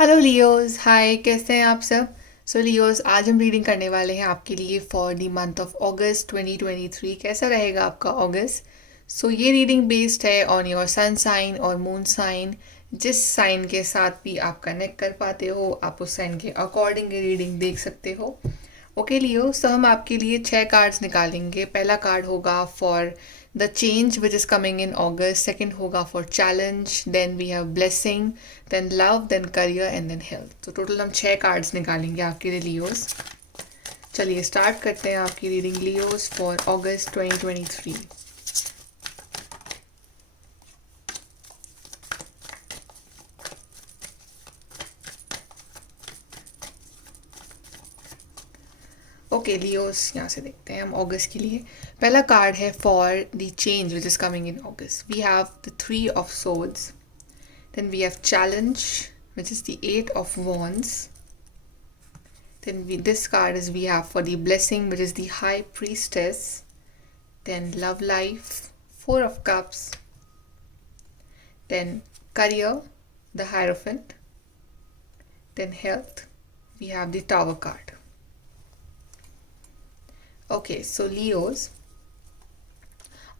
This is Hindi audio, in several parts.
हेलो लियोस, हाय, कैसे हैं आप सब। लियोस, आज हम रीडिंग करने वाले हैं आपके लिए फॉर द मंथ ऑफ अगस्त 2023। कैसा रहेगा आपका अगस्त। ये रीडिंग बेस्ड है ऑन योर सन साइन और मून साइन। जिस साइन के साथ भी आप कनेक्ट कर पाते हो आप उस साइन के अकॉर्डिंग रीडिंग देख सकते हो। ओके लियो, हम आपके लिए 6 कार्ड्स निकालेंगे। पहला कार्ड होगा for the change which is coming in August, second होगा for challenge, then we have blessing, then love, then career and then health. तो टोटल हम 6 कार्ड्स निकालेंगे आपके लिए लियोस। चलिए स्टार्ट करते हैं आपकी reading Leos for August 2023। Okay Leos, यहाँ से देखते हैं हम अगस्त के लिए। पहला कार्ड है for the change which is coming in August. We have the 3 of Swords, then we have challenge, which is the 8 of Wands. Then this card is we have for the blessing, which is the High Priestess. Then love life, 4 of Cups. Then career, the Hierophant. Then health, we have the Tower card. Okay, so Leos,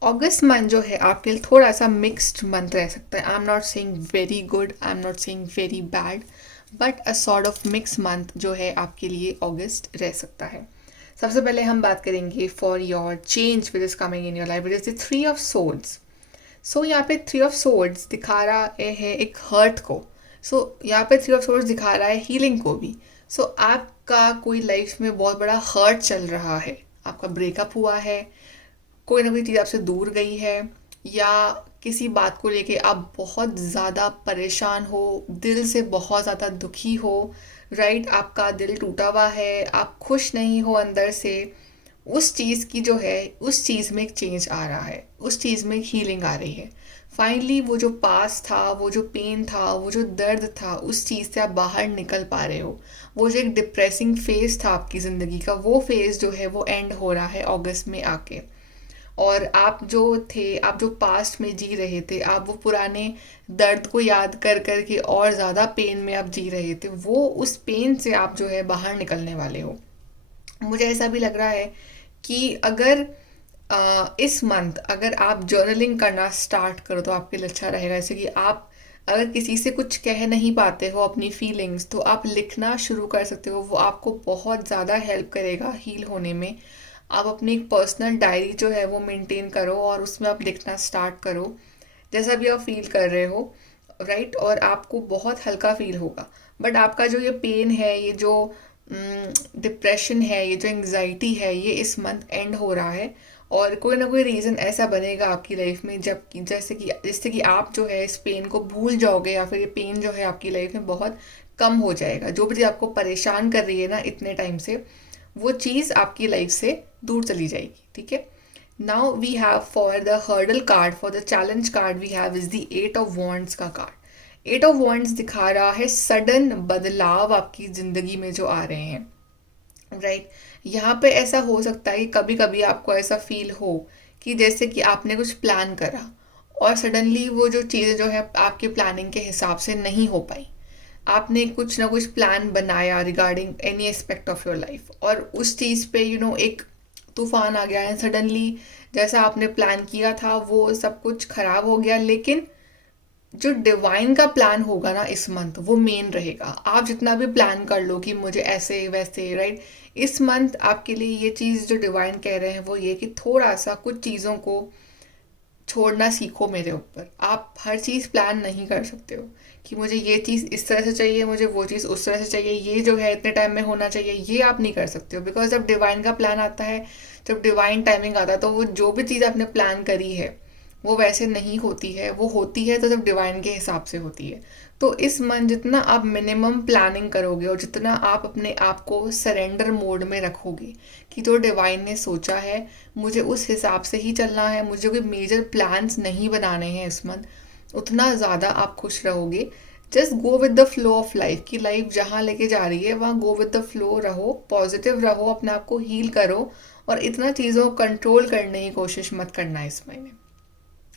August month जो है आपके लिए थोड़ा सा मिक्स्ड मंथ रह सकता है। I am not saying very good, I am not saying very bad, but a sort of mix month जो है आपके लिए अगस्त रह सकता है। सबसे पहले हम बात करेंगे for your change which is coming in your life, which is the 3 of Swords। यहाँ पे 3 of Swords दिखा रहा है एक हर्ट को। यहाँ पे 3 of Swords दिखा रहा है हीलिंग को भी। आपका कोई लाइफ में बहुत बड़ा हर्ट चल रहा है, आपका ब्रेकअप हुआ है, कोई ना कोई चीज़ आपसे दूर गई है, या किसी बात को लेके आप बहुत ज़्यादा परेशान हो, दिल से बहुत ज़्यादा दुखी हो, राइट। आपका दिल टूटा हुआ है, आप खुश नहीं हो अंदर से। उस चीज़ की जो है, उस चीज़ में एक चेंज आ रहा है, उस चीज़ में एक हीलिंग आ रही है। फाइनली वो जो पास था, वो जो पेन था, वो जो दर्द था, उस चीज़ से आप बाहर निकल पा रहे हो। वो जो एक डिप्रेसिंग फेज़ था आपकी ज़िंदगी का, वो फेज़ जो है वो एंड हो रहा है अगस्त में आके। और आप जो थे, आप जो पास्ट में जी रहे थे, आप वो पुराने दर्द को याद कर कर के और ज़्यादा पेन में आप जी रहे थे, वो उस पेन से आप जो है बाहर निकलने वाले हो। मुझे ऐसा भी लग रहा है कि अगर इस मंथ अगर आप जर्नलिंग करना स्टार्ट करो तो आपके लिए अच्छा रहेगा। जैसे कि आप अगर किसी से कुछ कह नहीं पाते हो अपनी फीलिंग्स, तो आप लिखना शुरू कर सकते हो। वो आपको बहुत ज़्यादा हेल्प करेगा हील होने में। आप अपनी एक पर्सनल डायरी जो है वो मेंटेन करो और उसमें आप लिखना स्टार्ट करो जैसा भी आप फील कर रहे हो, राइट। और आपको बहुत हल्का फील होगा। बट आपका जो ये पेन है, ये जो डिप्रेशन है, ये जो एंग्जाइटी है, ये इस मंथ एंड हो रहा है। और कोई ना कोई रीज़न ऐसा बनेगा आपकी लाइफ में जब जैसे कि आप जो है इस पेन को भूल जाओगे, या फिर ये पेन जो है आपकी लाइफ में बहुत कम हो जाएगा। जो भी चीज़ आपको परेशान कर रही है ना इतने टाइम से, वो चीज़ आपकी लाइफ से दूर चली जाएगी, ठीक है। Now we have for the hurdle card, for the challenge card we have is the 8 of Wands का कार्ड। 8 of Wands दिखा रहा है सडन बदलाव आपकी ज़िंदगी में जो आ रहे हैं, राइट। यहाँ पे ऐसा हो सकता है कि कभी कभी आपको ऐसा फील हो कि जैसे कि आपने कुछ प्लान करा और सडनली वो जो चीज़ें जो है आपके प्लानिंग के हिसाब से नहीं हो पाई। आपने कुछ ना कुछ प्लान बनाया regarding any aspect of your life, और उस चीज़ पे एक तूफान आ गया, एंड सडनली जैसा आपने प्लान किया था वो सब कुछ खराब हो गया। लेकिन जो डिवाइन का प्लान होगा ना इस मंथ, वो मेन रहेगा। आप जितना भी प्लान कर लो कि मुझे ऐसे वैसे, राइट, इस मंथ आपके लिए ये चीज़ जो डिवाइन कह रहे हैं वो ये कि थोड़ा सा कुछ चीज़ों को छोड़ना सीखो मेरे ऊपर। आप हर चीज़ प्लान नहीं कर सकते हो कि मुझे ये चीज़ इस तरह से चाहिए, मुझे वो चीज़ उस तरह से चाहिए, ये जो है इतने टाइम में होना चाहिए, ये आप नहीं कर सकते हो। बिकॉज जब डिवाइन का प्लान आता है, जब डिवाइन टाइमिंग आता है, तो वो जो भी चीज़ आपने प्लान करी है वो वैसे नहीं होती है। वो होती है तो जब डिवाइन के हिसाब से होती है। तो इस मन जितना आप मिनिमम प्लानिंग करोगे और जितना आप अपने आप को सरेंडर मोड में रखोगे कि जो डिवाइन ने सोचा है मुझे उस हिसाब से ही चलना है, मुझे कोई मेजर प्लान्स नहीं बनाने हैं इस मंथ, उतना ज़्यादा आप खुश रहोगे। Just go with the flow of life, की लाइफ जहाँ लेके जा रही है वहाँ गो विद द फ्लो रहो, पॉजिटिव रहो, अपने आप को हील करो, और इतना चीज़ों को कंट्रोल करने की कोशिश मत करना इस महीने।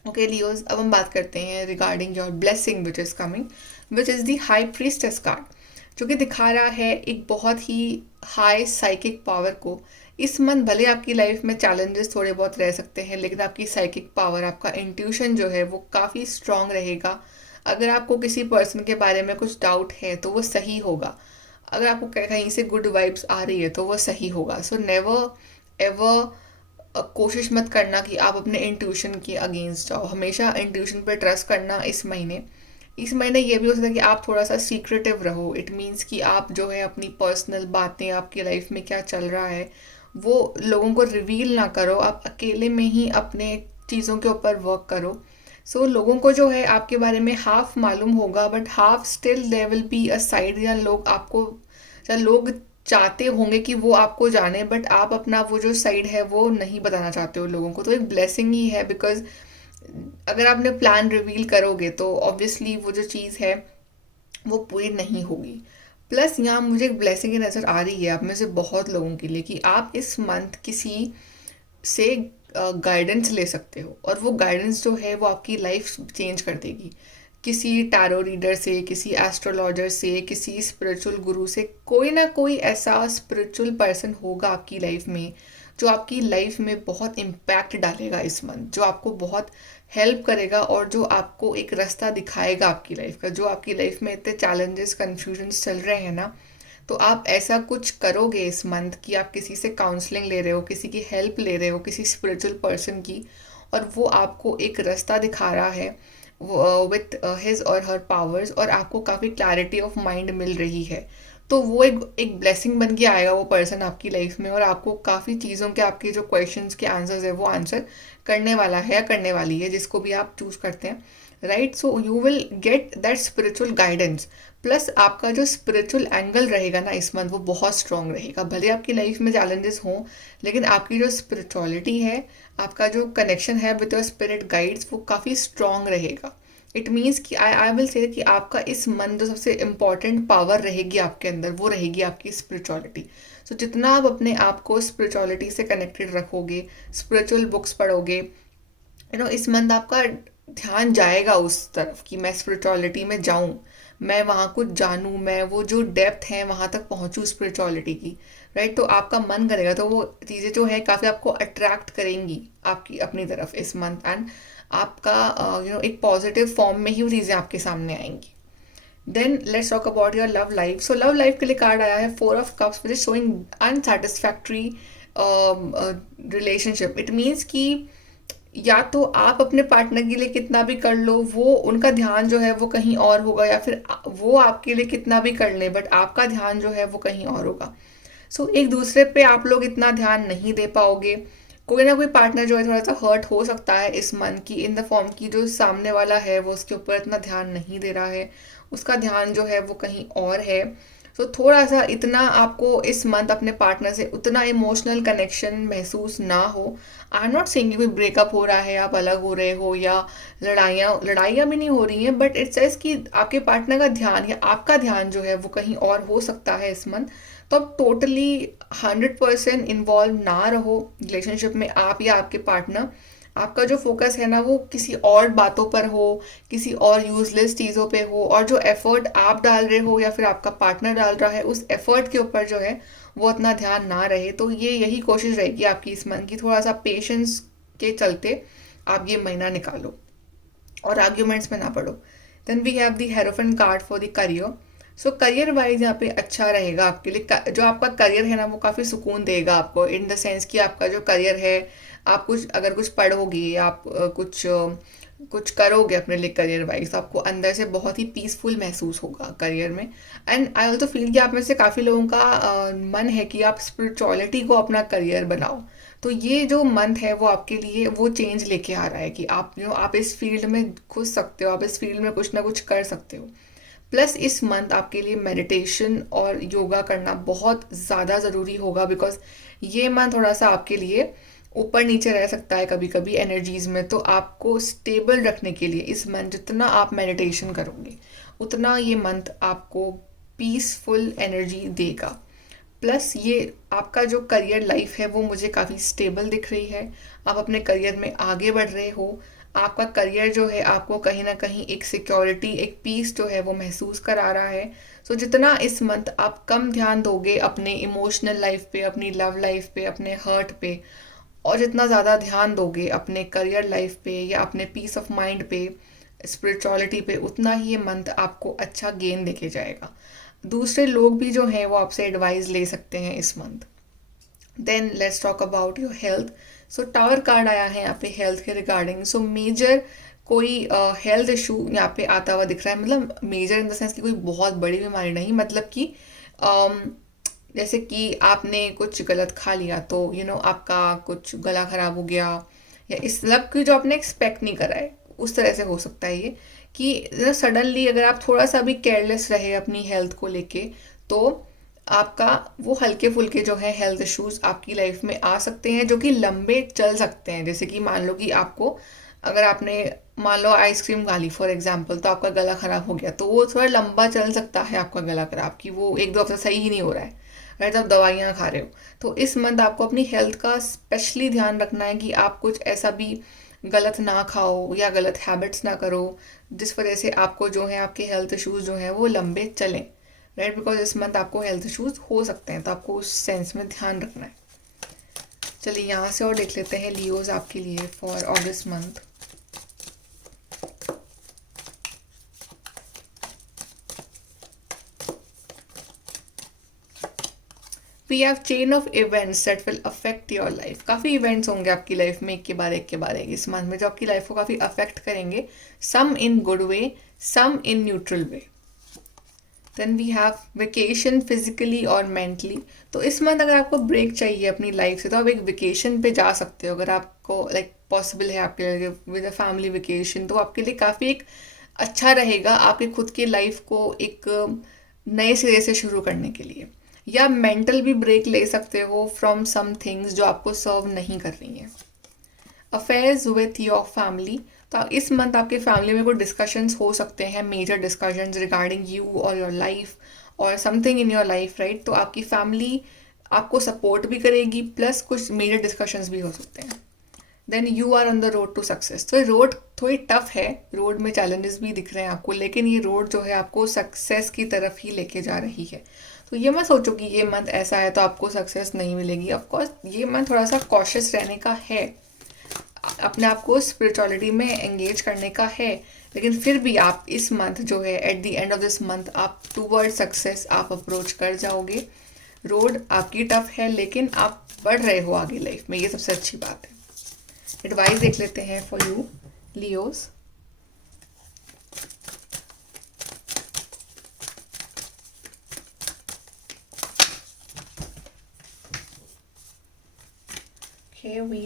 ओके लियोज, अब हम बात करते हैं regarding your blessing which is coming, which is the high priestess card, जो कि दिखा रहा है एक बहुत ही हाई साइकिक पावर को। इस मंथ भले आपकी लाइफ में चैलेंजेस थोड़े बहुत रह सकते हैं, लेकिन आपकी साइकिक पावर, आपका इंट्यूशन जो है वो काफ़ी स्ट्रांग रहेगा। अगर आपको किसी पर्सन के बारे में कुछ डाउट है तो वो सही होगा। अगर आपको कहीं से गुड वाइब्स आ रही है तो वो सही होगा। सो नेवर एवर कोशिश मत करना कि आप अपने इंट्यूशन के अगेंस्ट जाओ। हमेशा इंट्यूशन पर ट्रस्ट करना। इस महीने ये भी हो सकता है कि आप थोड़ा सा सीक्रेटिव रहो। इट मीन्स कि आप जो है अपनी पर्सनल बातें, आपकी लाइफ में क्या चल रहा है, वो लोगों को रिवील ना करो। आप अकेले में ही अपने चीज़ों के ऊपर वर्क करो। सो लोगों को जो है आपके बारे में हाफ मालूम होगा, but half still there will be a side, या लोग चाहते होंगे कि वो आपको जाने, बट आप अपना वो जो साइड है वो नहीं बताना चाहते हो लोगों को। तो एक ब्लेसिंग ही है, बिकॉज अगर आपने प्लान रिवील करोगे तो ऑब्वियसली वो जो चीज़ है वो पूरी नहीं होगी। प्लस यहाँ मुझे एक ब्लेसिंग नज़र आ रही है आप में से बहुत लोगों के लिए कि आप इस मंथ किसी से गाइडेंस ले सकते हो, और वो गाइडेंस जो है वो आपकी लाइफ चेंज कर देगी। किसी टैरो रीडर से, किसी एस्ट्रोलॉजर से, किसी स्पिरिचुअल गुरु से, कोई ना कोई ऐसा स्पिरिचुअल पर्सन होगा आपकी लाइफ में जो आपकी लाइफ में बहुत इम्पैक्ट डालेगा इस मंथ, जो आपको बहुत हेल्प करेगा और जो आपको एक रास्ता दिखाएगा आपकी लाइफ का। जो आपकी लाइफ में इतने चैलेंजेस, कन्फ्यूजन्स चल रहे हैं ना, तो आप ऐसा कुछ करोगे इस मंथ कि आप किसी से काउंसलिंग ले रहे हो, किसी की हेल्प ले रहे हो, किसी स्पिरिचुअल पर्सन की, और वो आपको एक रास्ता दिखा रहा है विथ हिज और हर पावर्स, और आपको काफ़ी क्लैरिटी ऑफ माइंड मिल रही है। तो वो एक ब्लेसिंग बन के आएगा वो पर्सन आपकी लाइफ में, और आपको काफ़ी चीज़ों के, आपके जो क्वेश्चंस के आंसर्स है वो आंसर करने वाला है या करने वाली है, जिसको भी आप चूज़ करते हैं, right. So you will get that spiritual guidance. Plus आपका जो स्पिरिचुअल एंगल रहेगा ना इस मंथ, वो बहुत स्ट्रांग रहेगा। भले आपकी लाइफ में चैलेंजेस हों, लेकिन आपकी जो स्पिरिचुअलिटी है, आपका जो कनेक्शन है विद योर स्पिरिट गाइड्स, वो काफ़ी स्ट्रांग रहेगा। इट मीन्स कि आई विल से कि आपका इस मंथ जो सबसे इम्पॉर्टेंट पावर रहेगी आपके अंदर, वो रहेगी आपकी स्पिरिचुअलिटी। सो जितना आप अपने आप को स्पिरिचुअलिटी से कनेक्टेड रखोगे, स्पिरिचुअल बुक्स पढ़ोगे, इस मंथ आपका ध्यान जाएगा उस तरफ कि मैं स्पिरिचुअलिटी में जाऊं, मैं वहाँ कुछ जानूं, मैं वो जो डेप्थ है वहाँ तक पहुँचूं स्पिरिचुअलिटी की, राइट। तो आपका मन करेगा, तो वो चीज़ें जो है काफ़ी आपको अट्रैक्ट करेंगी आपकी अपनी तरफ इस मंथ, एंड आपका एक पॉजिटिव फॉर्म में ही वो चीज़ें आपके सामने आएंगी। Then let's talk about your love life. So love life के लिए कार्ड आया है 4 of Cups, which is showing unsatisfactory relationship. It means कि या तो आप अपने पार्टनर के लिए कितना भी कर लो, वो उनका ध्यान जो है वो कहीं और होगा, या फिर वो आपके लिए कितना भी कर ले, बट आपका ध्यान जो है वो कहीं और होगा। सो एक दूसरे पे आप लोग इतना ध्यान नहीं दे पाओगे। कोई ना कोई पार्टनर जो है थोड़ा सा हर्ट हो सकता है इस मन की, इन द फॉर्म की जो सामने वाला है वो उसके ऊपर इतना ध्यान नहीं दे रहा है, उसका ध्यान जो है वो कहीं और है। सो थोड़ा सा इतना आपको इस मंथ अपने पार्टनर से उतना इमोशनल कनेक्शन महसूस ना हो। आई एम नॉट सेइंग कोई ब्रेकअप हो रहा है, आप अलग हो रहे हो, या लड़ाइयाँ भी नहीं हो रही हैं, बट इट्स सेज कि आपके पार्टनर का ध्यान या आपका ध्यान जो है वो कहीं और हो सकता है इस मंथ। तो आप टोटली 100% इन्वॉल्व ना रहो रिलेशनशिप में, आप या आपके पार्टनर। आपका जो फोकस है ना वो किसी और बातों पर हो, किसी और यूजलेस चीज़ों पे हो, और जो एफर्ट आप डाल रहे हो या फिर आपका पार्टनर डाल रहा है उस एफर्ट के ऊपर जो है वो इतना ध्यान ना रहे। तो यही कोशिश रहेगी आपकी इस मन की, थोड़ा सा पेशेंस के चलते आप ये महीना निकालो और आर्ग्यूमेंट्स में ना पड़ो। Then we have the hierophant card for the career. So career wise यहाँ पे अच्छा रहेगा आपके लिए। जो आपका करियर है ना वो काफ़ी सुकून देगा आपको, इन द सेंस कि आपका जो करियर है, आप अगर कुछ पढ़ोगे, आप कुछ करोगे अपने लिए करियर वाइज, तो आपको अंदर से बहुत ही पीसफुल महसूस होगा करियर में। एंड आई ऑल्सो फील कि आप में से काफ़ी लोगों का मन है कि आप स्पिरिचुअलिटी को अपना करियर बनाओ। तो ये जो मंथ है वो आपके लिए वो चेंज लेके आ रहा है कि आप इस फील्ड में घुस सकते हो, आप इस फील्ड में कुछ ना कुछ कर सकते हो। प्लस इस मंथ आपके लिए मेडिटेशन और योगा करना बहुत ज़्यादा ज़रूरी होगा, बिकॉज ये मंथ थोड़ा सा आपके लिए ऊपर नीचे रह सकता है कभी कभी एनर्जीज में। तो आपको स्टेबल रखने के लिए इस मंथ जितना आप मेडिटेशन करोगे उतना ये मंथ आपको पीसफुल एनर्जी देगा। प्लस ये आपका जो करियर लाइफ है वो मुझे काफ़ी स्टेबल दिख रही है। आप अपने करियर में आगे बढ़ रहे हो, आपका करियर जो है आपको कहीं ना कहीं एक सिक्योरिटी, एक पीस जो है वो महसूस करा रहा है। सो जितना इस मंथ आप कम ध्यान दोगे अपने इमोशनल लाइफ पे, अपनी लव लाइफ पे, अपने हर्ट पे, और जितना ज़्यादा ध्यान दोगे अपने करियर लाइफ पे या अपने पीस ऑफ माइंड पे, स्पिरिचुअलिटी पे, उतना ही ये मंथ आपको अच्छा गेन देके जाएगा। दूसरे लोग भी जो हैं वो आपसे एडवाइस ले सकते हैं इस month. Then let's talk about your health. So tower card आया है यहाँ पे हेल्थ के रिगार्डिंग। सो मेजर कोई हेल्थ इशू यहाँ पे आता हुआ दिख रहा है, मतलब मेजर इन द सेंस कि कोई बहुत बड़ी बीमारी नहीं, मतलब कि जैसे कि आपने कुछ गलत खा लिया तो आपका कुछ गला खराब हो गया, या इस मतलब कि जो आपने एक्सपेक्ट नहीं करा है उस तरह से हो सकता है ये, कि सडनली अगर आप थोड़ा सा भी केयरलेस रहे अपनी हेल्थ को लेके तो आपका वो हल्के फुल्के जो है हेल्थ इश्यूज आपकी लाइफ में आ सकते हैं, जो कि लंबे चल सकते हैं। जैसे कि मान लो कि आपको, अगर आपने मान लो आइसक्रीम खा ली फॉर एग्जांपल, तो आपका गला खराब हो गया, तो वो थोड़ा लंबा चल सकता है आपका गला खराब, कि वो एक दो हफ्ते सही ही नहीं हो रहा है, राइट, आप दवाइयाँ खा रहे हो। तो इस मंथ आपको अपनी हेल्थ का स्पेशली ध्यान रखना है कि आप कुछ ऐसा भी गलत ना खाओ या गलत हैबिट्स ना करो जिस वजह से आपको जो है आपके हेल्थ इश्यूज जो हैं वो लंबे चलें, राइट, बिकॉज इस मंथ आपको हेल्थ इश्यूज हो सकते हैं, तो आपको उस सेंस में ध्यान रखना है। चलिए यहाँ से और देख लेते हैं लियोज आपके लिए for August month. We have chain of events that will affect your life. काफ़ी इवेंट्स होंगे आपकी लाइफ में एक के बाद एक इस मंथ में, जो आपकी लाइफ को काफ़ी अफेक्ट करेंगे, some in good way, some in neutral way. Then we have vacation physically और मेंटली। तो इस मंथ अगर आपको ब्रेक चाहिए अपनी लाइफ से तो आप एक वेकेशन पे जा सकते हो, अगर आपको पॉसिबल है आपके लिए विद अ फैमिली वेकेशन, तो आपके लिए काफ़ी एक अच्छा रहेगा आपके खुद की लाइफ को एक नए सिरे से शुरू करने के लिए। या मेंटल भी ब्रेक ले सकते हो फ्रॉम सम थिंग्स जो आपको सर्व नहीं कर रही हैं। Affairs with your family. तो इस मंथ आपके फैमिली में कोई डिस्कशंस हो सकते हैं, मेजर डिस्कशंस रिगार्डिंग यू और योर लाइफ और something in your life, right. तो आपकी फैमिली आपको सपोर्ट भी करेगी, प्लस कुछ मेजर डिस्कशंस भी हो सकते हैं। Then you are on the road to success. तो रोड थोड़ी टफ है, रोड में चैलेंजेस भी दिख रहे हैं आपको, लेकिन ये रोड जो है आपको सक्सेस की तरफ ही लेके जा रही है। तो ये मत सोचो कि ये मंथ ऐसा है तो आपको सक्सेस नहीं मिलेगी। ऑफकोर्स ये मंथ थोड़ा सा कॉशियस रहने का है, अपने आप को स्पिरिचुअलिटी में एंगेज करने का है, लेकिन फिर भी आप इस मंथ जो है at the end of this month आप टूवर्ड सक्सेस आप अप्रोच कर जाओगे। रोड आपकी टफ है लेकिन आप बढ़ रहे हो आगे लाइफ में, ये सबसे अच्छी बात है। एडवाइस देख लेते हैं for you Leos. Here we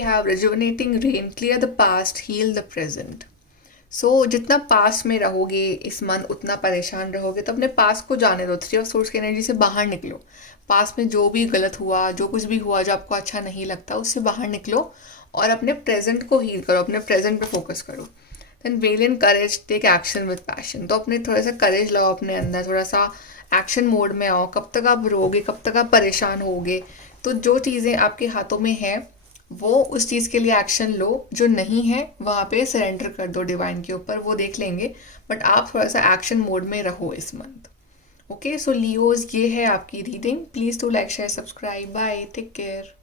have rejuvenating rain, clear the past, heal the present. सो जितना पास्ट में रहोगे इस मंथ उतना परेशान रहोगे, तो अपने पास्ट को जाने दो, थ्री ऑफ सोर्स की एनर्जी से बाहर निकलो। पास्ट में जो भी गलत हुआ, जो कुछ भी हुआ जो आपको अच्छा नहीं लगता, उससे बाहर निकलो और अपने प्रेजेंट को हील करो, अपने प्रेजेंट पे फोकस करो। Then well in courage, take action with passion. तो अपने थोड़ा सा करेज लाओ अपने अंदर, थोड़ा सा एक्शन मोड में आओ। कब तक आप रोगे, कब तक आप परेशान होगे, तो जो चीज़ें आपके हाथों में हैं वो उस चीज़ के लिए एक्शन लो, जो नहीं है वहाँ पे सरेंडर कर दो डिवाइन के ऊपर, वो देख लेंगे, बट आप थोड़ा सा एक्शन मोड में रहो इस मंथ। ओके, सो लियोज ये है आपकी reading. Please to like share subscribe. Bye, take care.